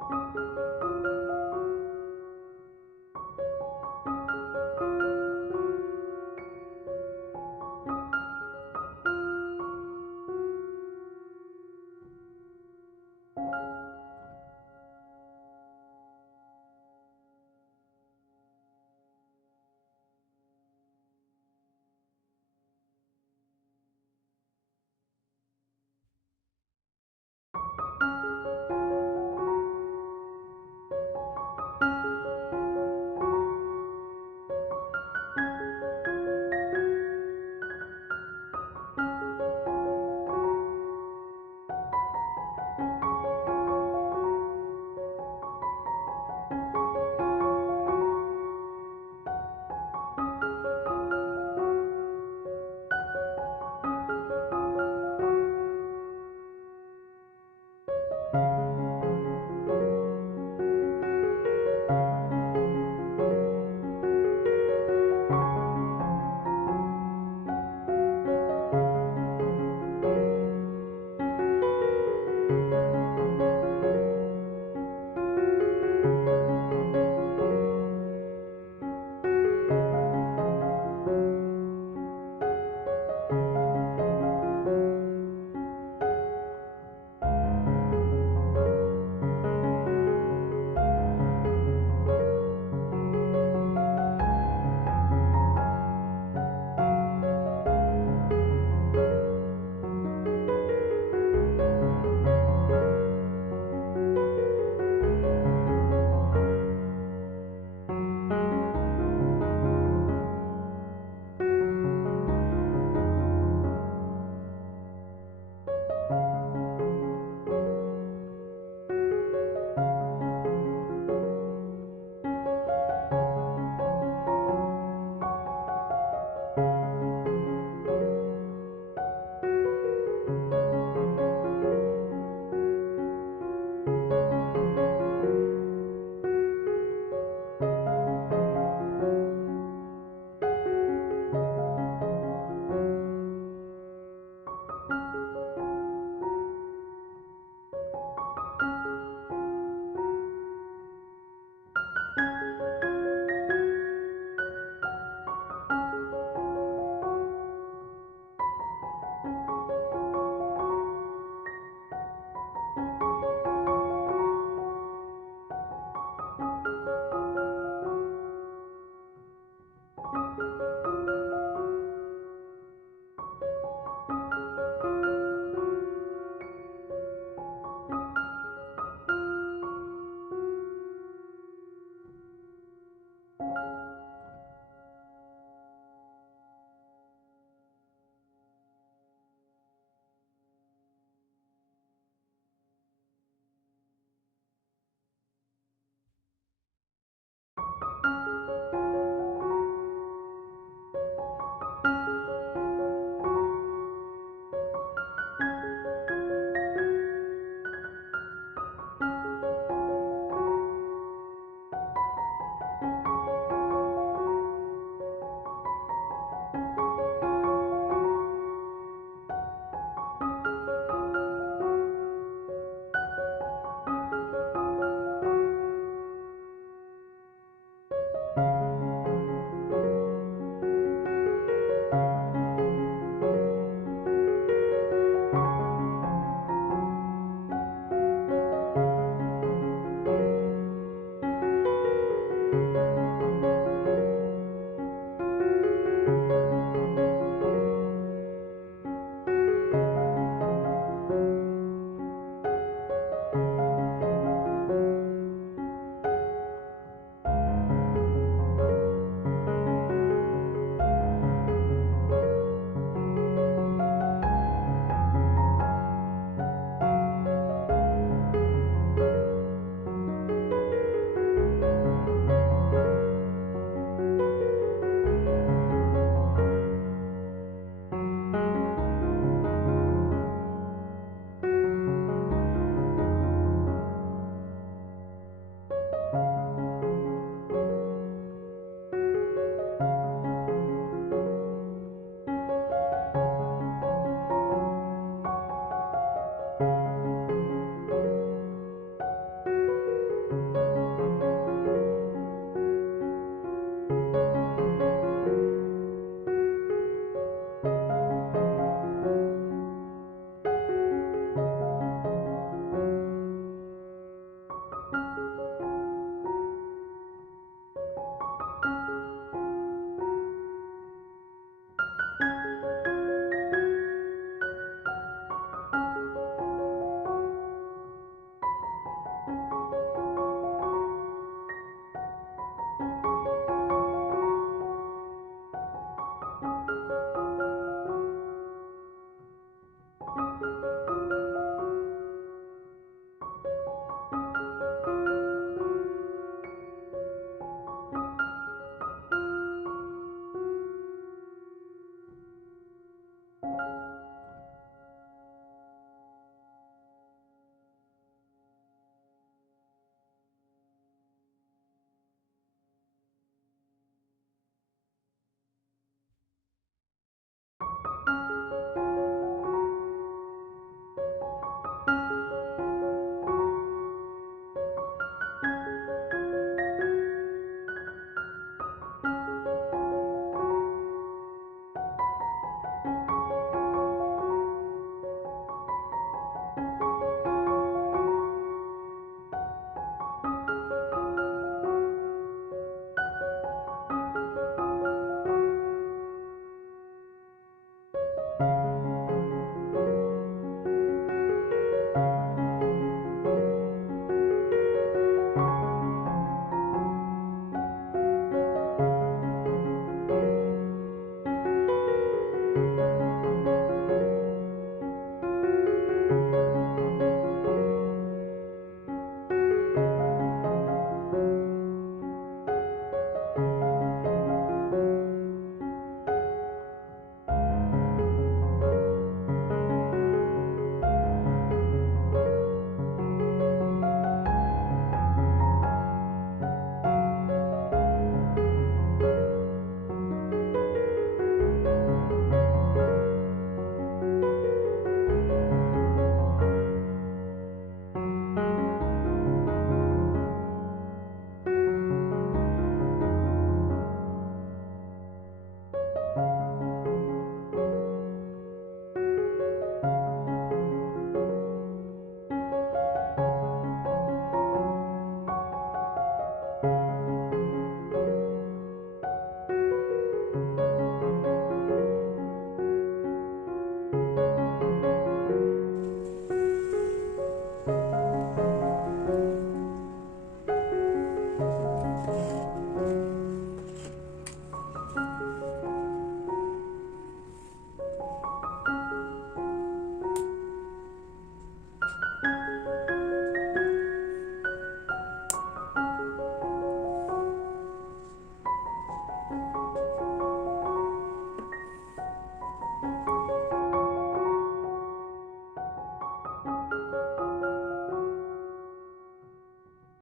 Thank you.